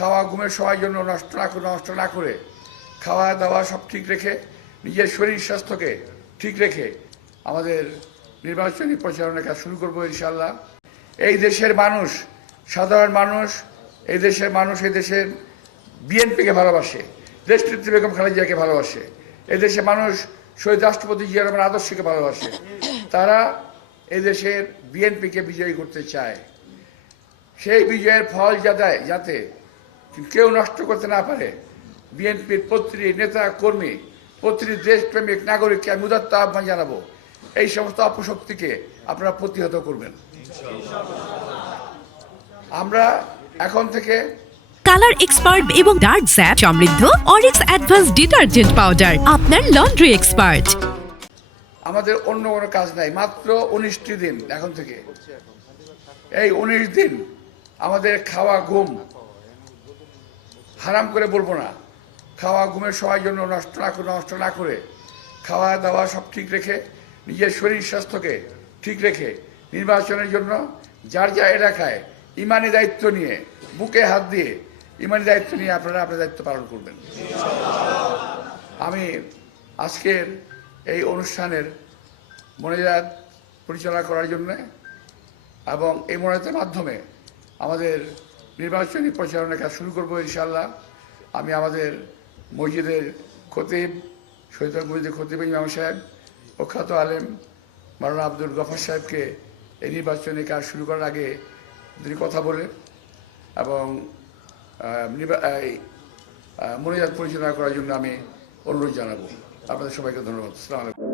খাওয়া ঘুমের সময় জন্য নষ্ট না করে খাওয়া দাওয়া সব ঠিক রেখে নিজের শরীর স্বাস্থ্যকে ঠিক রেখে আমাদের নির্বাচনী প্রচারণার কাজ শুরু করবো ইনশাআল্লাহ। এই দেশের মানুষ, সাধারণ মানুষ, এই দেশের বিএনপিকে ভালোবাসে, দেশনেত্রী বেগম খালেদা জিয়াকে ভালোবাসে, এই দেশের মানুষ শহীদ রাষ্ট্রপতি জিয়া রহমানের আদর্শকে ভালোবাসে। তারা এই দেশের বিএনপিকে বিজয়ী করতে চায়। সেই বিজয়ের ফল যাতে কেউ নষ্ট করতে না পারে, বিএনপির প্রতিটি নেতা কর্মী, প্রতিটি দেশপ্রেমিক নাগরিককে আমি উদাত্ত আহ্বান জানাবো, এই সমস্ত অপশক্তিকে আপনারা প্রতিহত করবেন। আমরা এখন থেকে কালার এক্সপার্ট এবং ডার্ক স্যাপ সমৃদ্ধ অরিক্স অ্যাডভান্স ডিটারজেন্ট পাউডার, আপনার লন্ড্রি এক্সপার্ট। আমাদের অন্য কোনো কাজ নাই, মাত্র 19টি দিন এখন থেকে। এই 19 দিন আমাদের খাওয়া ঘুম হারাম করে বলবো না, খাওয়া ঘুমের সময় জন্য নষ্ট না করে খাওয়া দাওয়া সব ঠিক রেখে নিজের শরীর স্বাস্থ্যকে ঠিক রেখে নির্বাচনের জন্য যার এলাকায় ইমানি দায়িত্ব নিয়ে, বুকে হাত দিয়ে ইমানি দায়িত্ব নিয়ে আপনারা আপনার দায়িত্ব পালন করবেন। আমি আজকের এই অনুষ্ঠানের মোনাজাত পরিচালনা করার জন্য এবং এই মোনাজাতের মাধ্যমে আমাদের নির্বাচনী প্রচারণার কাজ শুরু করবো ইনশাআল্লাহ। আমি আমাদের মসজিদের খতিব, শহীদ মসজিদের খতিব ইমাম সাহেব, প্রখ্যাত আলেম মাওলানা আব্দুল গফর সাহেবকে এই নির্বাচনী কাজ শুরু করার আগে তিনি কথা বলে এবং মোনাজাত পরিচালনা করার জন্য আমি অনুরোধ জানাবো। আপনাদের সবাইকে ধন্যবাদ। আসসালামু আলাইকুম।